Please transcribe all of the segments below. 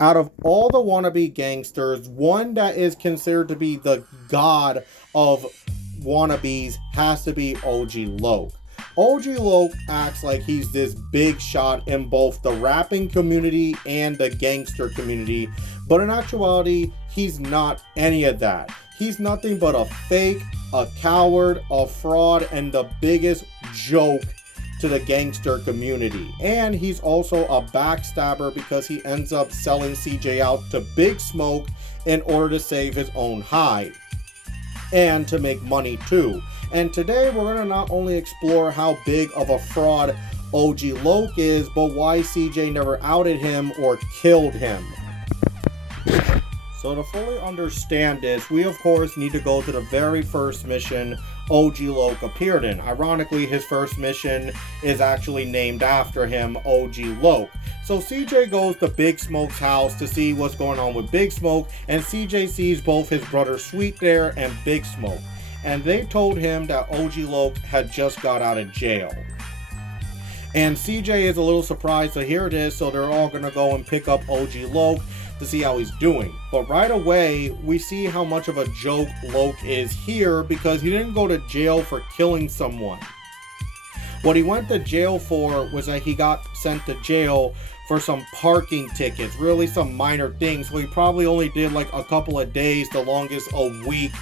Out of all the wannabe gangsters, one that is considered to be the god of wannabes has to be OG Loc. OG Loc acts like he's this big shot in both the rapping community and the gangster community, but in actuality, he's not any of that. He's nothing but a fake, a coward, a fraud, and the biggest joke to the gangster community. And he's also a backstabber because he ends up selling CJ out to Big Smoke in order to save his own hide and to make money too. And today we're going to not only explore how big of a fraud OG Loc is, but why CJ never outed him or killed him. So to fully understand this, we of course need to go to the very first mission OG Loc appeared in. Ironically, his first mission is actually named after him, OG Loc. So CJ goes to Big Smoke's house to see what's going on with Big Smoke, and CJ sees both his brother Sweet there and Big Smoke. And they told him that OG Loc had just got out of jail. And CJ is a little surprised to hear this, so they're all gonna go and pick up OG Loc to see how he's doing. But right away, we see how much of a joke Loc is here because he didn't go to jail for killing someone. What he went to jail for was that he got sent to jail for some parking tickets, really some minor things. So he probably only did like a couple of days, the longest a week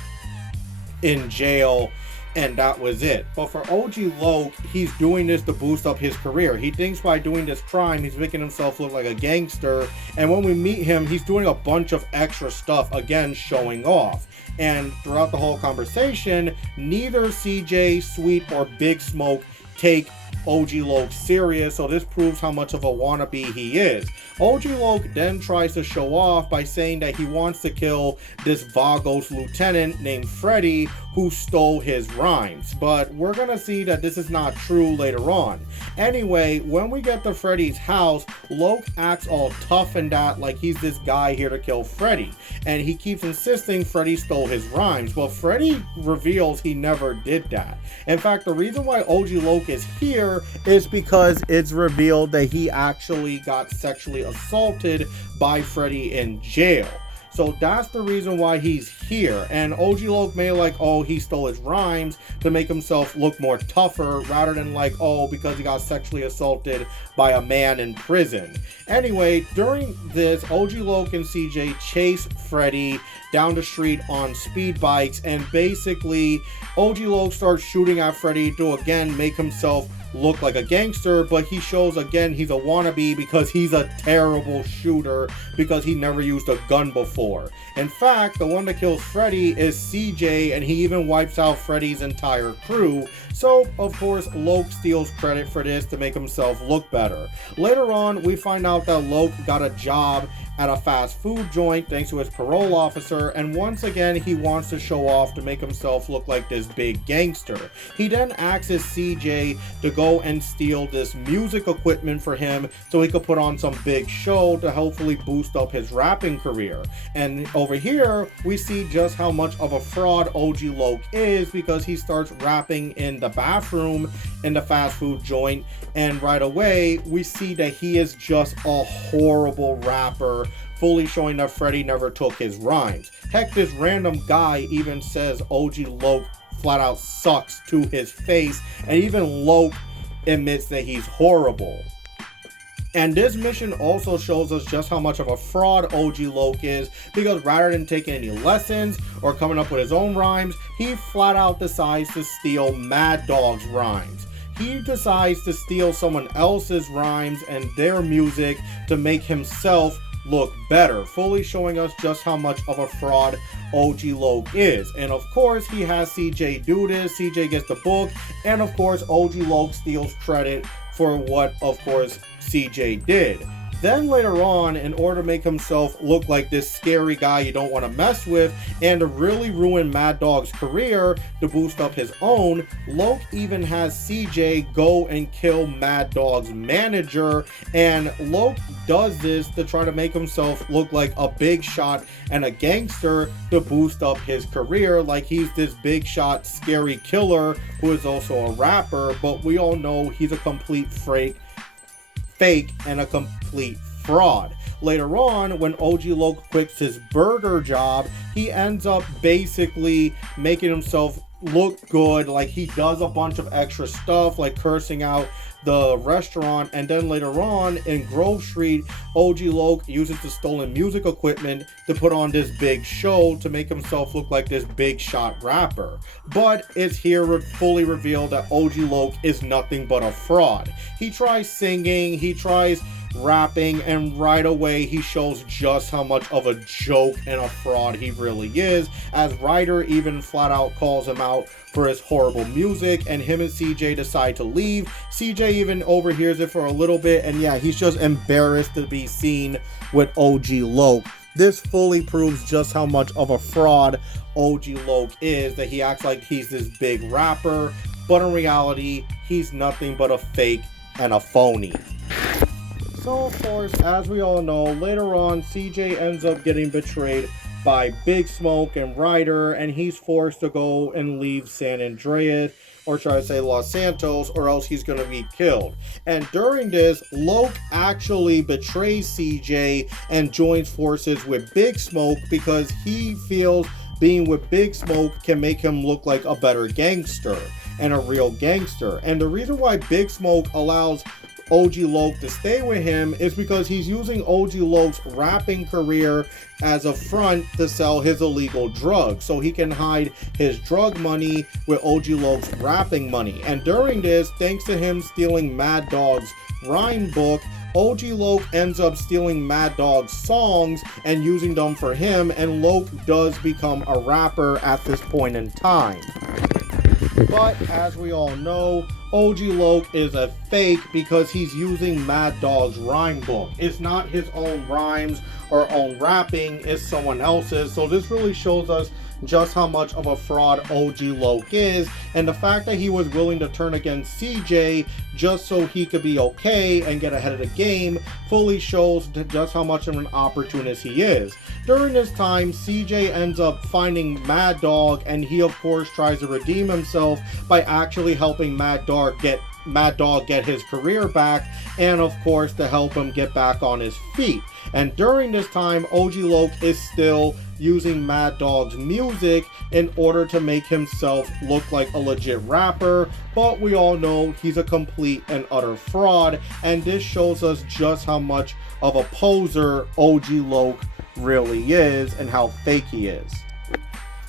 in jail, and that was it. But for OG Loc, he's doing this to boost up his career. He thinks by doing this crime, he's making himself look like a gangster. And when we meet him, he's doing a bunch of extra stuff, again, showing off. And throughout the whole conversation, neither CJ, Sweet, or Big Smoke take OG Loc serious, so this proves how much of a wannabe he is. OG Loc then tries to show off by saying that he wants to kill this Vagos lieutenant named Freddy who stole his rhymes, but we're gonna see that this is not true later on. Anyway, when we get to Freddy's house, Loc acts all tough and that like he's this guy here to kill Freddy, and he keeps insisting Freddy stole his rhymes, but Freddy reveals he never did that. In fact, the reason why OG Loc is here is because it's revealed that he actually got sexually assaulted by Freddy in jail. So that's the reason why he's here. And OG Loc may like, oh, he stole his rhymes to make himself look more tougher rather than like, oh, because he got sexually assaulted by a man in prison. Anyway, during this, OG Loc and CJ chase Freddy down the street on speed bikes, and basically OG Loc starts shooting at Freddy to again make himself look like a gangster, but he shows again he's a wannabe because he's a terrible shooter because he never used a gun before. In fact, the one that kills Freddy is CJ, and he even wipes out Freddy's entire crew. So of course Loc steals credit for this to make himself look better. Later on, we find out that Loc got a job at a fast food joint thanks to his parole officer, and once again he wants to show off to make himself look like this big gangster. He then asks CJ to go and steal this music equipment for him so he could put on some big show to hopefully boost up his rapping career. And over here we see just how much of a fraud OG Loc is because he starts rapping in the bathroom in the fast food joint, and right away we see that he is just a horrible rapper, fully showing that Freddy never took his rhymes. Heck, this random guy even says OG Loc flat out sucks to his face, and even Loc admits that he's horrible. And this mission also shows us just how much of a fraud OG Loc is, because rather than taking any lessons or coming up with his own rhymes, he flat out decides to steal Mad Dog's rhymes. He decides to steal someone else's rhymes and their music to make himself look better, fully showing us just how much of a fraud OG Loc is. And of course he has CJ do this. CJ gets the book, and of course OG Loc steals credit for what of course CJ did. Then later on, in order to make himself look like this scary guy you don't want to mess with and to really ruin Mad Dog's career to boost up his own, Loc even has CJ go and kill Mad Dog's manager, and Loc does this to try to make himself look like a big shot and a gangster to boost up his career, like he's this big shot scary killer who is also a rapper, but we all know he's a complete fake and a complete fraud. Later on, when OG Loc quits his burger job, he ends up basically making himself look good. Like, he does a bunch of extra stuff, like cursing out the restaurant, and then later on in Grove Street, OG Loc uses the stolen music equipment to put on this big show to make himself look like this big shot rapper. But it's here fully revealed that OG Loc is nothing but a fraud. He tries singing, he tries rapping, and right away he shows just how much of a joke and a fraud he really is, as Ryder even flat out calls him out for his horrible music, and him and CJ decide to leave. CJ even overhears it for a little bit, and yeah, he's just embarrassed to be seen with OG Loc. This fully proves just how much of a fraud OG Loc is, that he acts like he's this big rapper, but in reality, he's nothing but a fake and a phony. So of course, as we all know, later on, CJ ends up getting betrayed by Big Smoke and Ryder, and he's forced to go and leave San Andreas, or should I say Los Santos, or else he's going to be killed. And during this, Loc actually betrays CJ and joins forces with Big Smoke because he feels being with Big Smoke can make him look like a better gangster and a real gangster. And the reason why Big Smoke allows OG Loc to stay with him is because he's using OG Loc's rapping career as a front to sell his illegal drugs, so he can hide his drug money with OG Loc's rapping money. And during this, thanks to him stealing Mad Dog's rhyme book, OG Loc ends up stealing Mad Dog's songs and using them for him, and Loc does become a rapper at this point in time. But as we all know, OG Loc is a fake because he's using Mad Dog's rhyme book. It's not his own rhymes or own rapping, it's someone else's. So this really shows us just how much of a fraud OG Loc is, and the fact that he was willing to turn against CJ just so he could be okay and get ahead of the game fully shows just how much of an opportunist he is. During this time, CJ ends up finding Mad Dog, and he of course tries to redeem himself by actually helping Mad Dog get his career back, and of course to help him get back on his feet. And during this time, OG Loc is still using Mad Dog's music in order to make himself look like a legit rapper, but we all know he's a complete and utter fraud, and this shows us just how much of a poser OG Loc really is and how fake he is.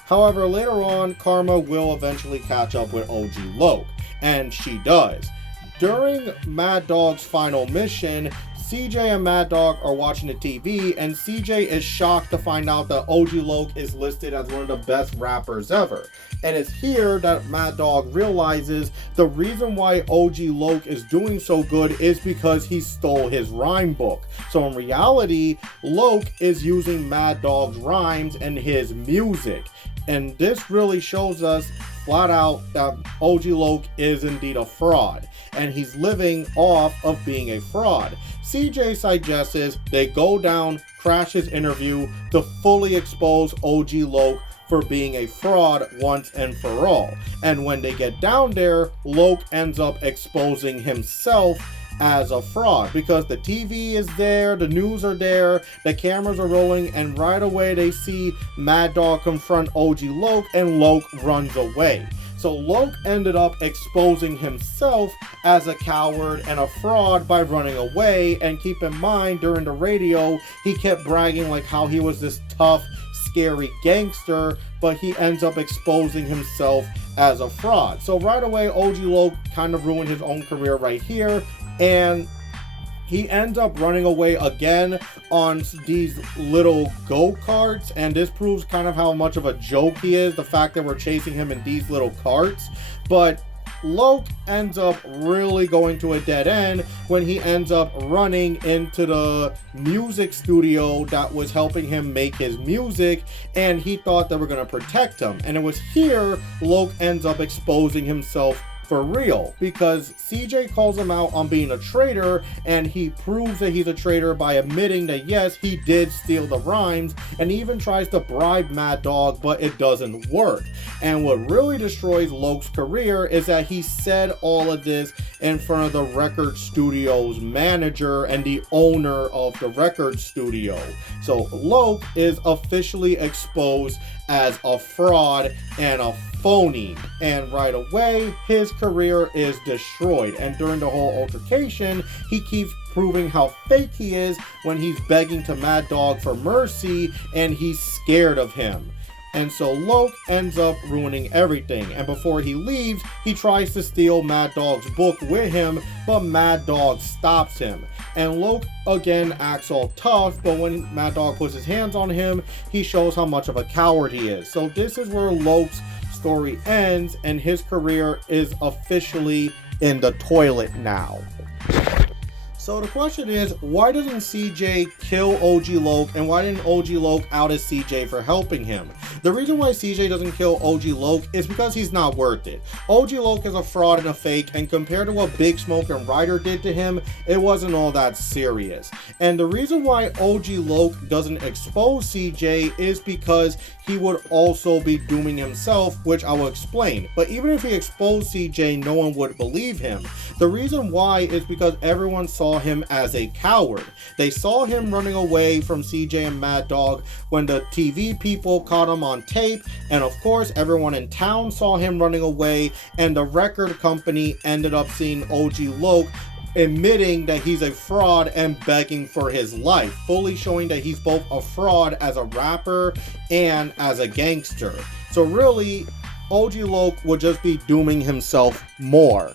However, later on, Karma will eventually catch up with OG Loc, and she does. During Mad Dog's final mission, CJ and Mad Dog are watching the TV, and CJ is shocked to find out that OG Loc is listed as one of the best rappers ever. And it's here that Mad Dog realizes the reason why OG Loc is doing so good is because he stole his rhyme book. So in reality, Loc is using Mad Dog's rhymes and his music. And this really shows us flat out that OG Loc is indeed a fraud, and he's living off of being a fraud. CJ suggests they go down, crash his interview to fully expose OG Loc for being a fraud once and for all. And when they get down there, Loc ends up exposing himself as a fraud because the TV is there, the news are there, the cameras are rolling, and right away they see Mad Dog confront OG Loc, and Loc runs away. So Loc ended up exposing himself as a coward and a fraud by running away. And keep in mind, during the radio, he kept bragging like how he was this tough, scary gangster, but he ends up exposing himself as a fraud. So right away, OG Loc kind of ruined his own career right here, and he ends up running away again on these little go-karts, and this proves kind of how much of a joke he is, the fact that we're chasing him in these little carts. But Loc ends up really going to a dead end when he ends up running into the music studio that was helping him make his music, and he thought they were going to protect him. And it was here Loc ends up exposing himself for real, because CJ calls him out on being a traitor, and he proves that he's a traitor by admitting that yes, he did steal the rhymes, and even tries to bribe Mad Dog, but it doesn't work. And what really destroys Loc's career is that he said all of this in front of the record studio's manager and the owner of the record studio. So Loc is officially exposed as a fraud and a phony, and right away his career is destroyed. And during the whole altercation, he keeps proving how fake he is when he's begging to Mad Dog for mercy and he's scared of him. And so Loc ends up ruining everything, and before he leaves, he tries to steal Mad Dog's book with him, but Mad Dog stops him. And Loc again acts all tough, but when Mad Dog puts his hands on him, he shows how much of a coward he is. So this is where Loc's story ends, and his career is officially in the toilet now. So the question is, why doesn't CJ kill OG Loc, and why didn't OG Loc out as CJ for helping him? The reason why CJ doesn't kill OG Loc is because he's not worth it. OG Loc is a fraud and a fake, and compared to what Big Smoke and Ryder did to him, it wasn't all that serious. And the reason why OG Loc doesn't expose CJ is because he would also be dooming himself, which I will explain. But even if he exposed CJ, no one would believe him. The reason why is because everyone saw him as a coward. They saw him running away from CJ and Mad Dog when the TV people caught him on tape, and of course everyone in town saw him running away, and the record company ended up seeing OG Loc admitting that he's a fraud and begging for his life, fully showing that he's both a fraud as a rapper and as a gangster. So really, OG Loc would just be dooming himself more.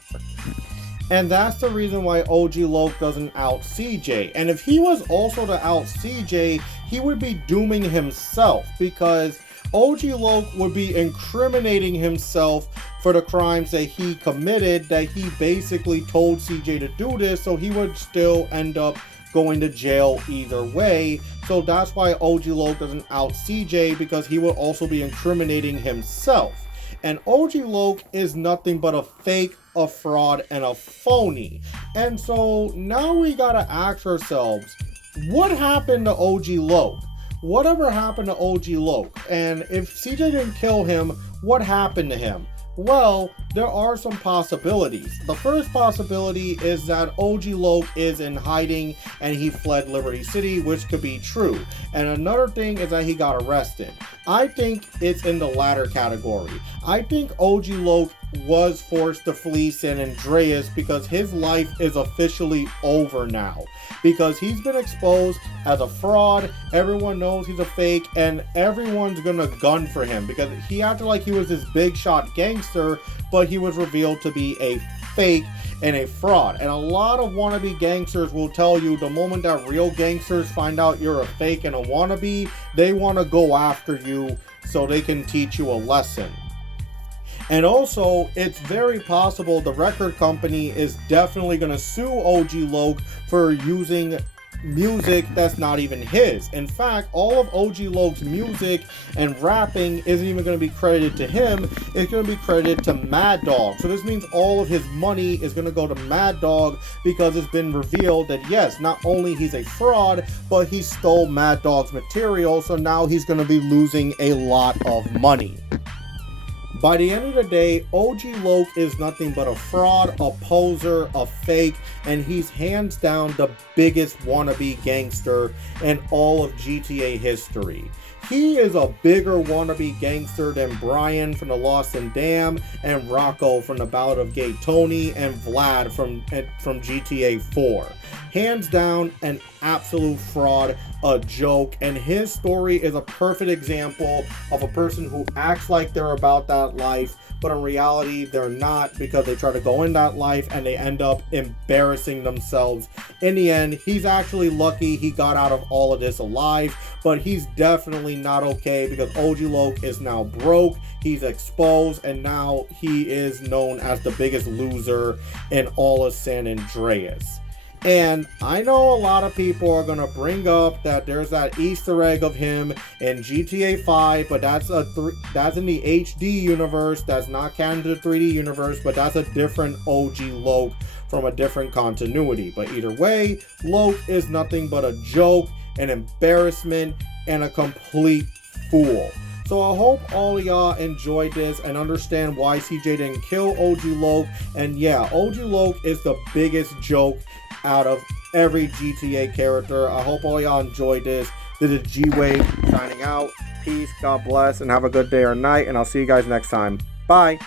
And that's the reason why OG Loc doesn't out CJ. And if he was also to out CJ, he would be dooming himself, because OG Loc would be incriminating himself for the crimes that he committed, that he basically told CJ to do this, so he would still end up going to jail either way. So that's why OG Loc doesn't out CJ, because he will also be incriminating himself. And OG Loc is nothing but a fake, a fraud, and a phony. And so now we gotta ask ourselves, what happened to OG Loc? Whatever happened to OG Loc? And if CJ didn't kill him, what happened to him? Well, there are some possibilities. The first possibility is that OG Loc is in hiding and he fled Liberty City, which could be true. And another thing is that he got arrested. I think it's in the latter category. I think OG Loc was forced to flee San Andreas because his life is officially over now. Because he's been exposed as a fraud, everyone knows he's a fake, and everyone's gonna gun for him because he acted like he was this big shot gangster, but he was revealed to be a fake and a fraud. And a lot of wannabe gangsters will tell you the moment that real gangsters find out you're a fake and a wannabe, they want to go after you so they can teach you a lesson. And also, it's very possible the record company is definitely going to sue OG Loc for using music that's not even his. In fact, all of OG Loc's music and rapping isn't even going to be credited to him. It's going to be credited to Mad Dog. So this means all of his money is going to go to Mad Dog, because it's been revealed that yes, not only he's a fraud, but he stole Mad Dog's material. So now he's going to be losing a lot of money. By the end of the day, OG Loc is nothing but a fraud, a poser, a fake, and he's hands down the biggest wannabe gangster in all of GTA history. He is a bigger wannabe gangster than Brian from the Lost and Damned, and Rocco from the Ballad of Gay Tony, and Vlad from GTA 4. Hands down, an absolute fraud, a joke, and his story is a perfect example of a person who acts like they're about that life, but in reality they're not, because they try to go in that life and they end up embarrassing themselves. In the end, he's actually lucky he got out of all of this alive, but he's definitely not okay, because OG Loc is now broke, he's exposed, and now he is known as the biggest loser in all of San Andreas. And I know a lot of people are gonna bring up that there's that Easter egg of him in GTA 5, but that's in the HD universe. That's not canon to the 3D universe, but that's a different OG Loc from a different continuity. But either way, Loc is nothing but a joke, an embarrassment, and a complete fool. So I hope all of y'all enjoyed this and understand why CJ didn't kill OG Loc. And yeah, OG Loc is the biggest joke out of every GTA character. I hope all y'all enjoyed this. This is G-Wave signing out. Peace, God bless, and have a good day or night. And I'll see you guys next time. Bye.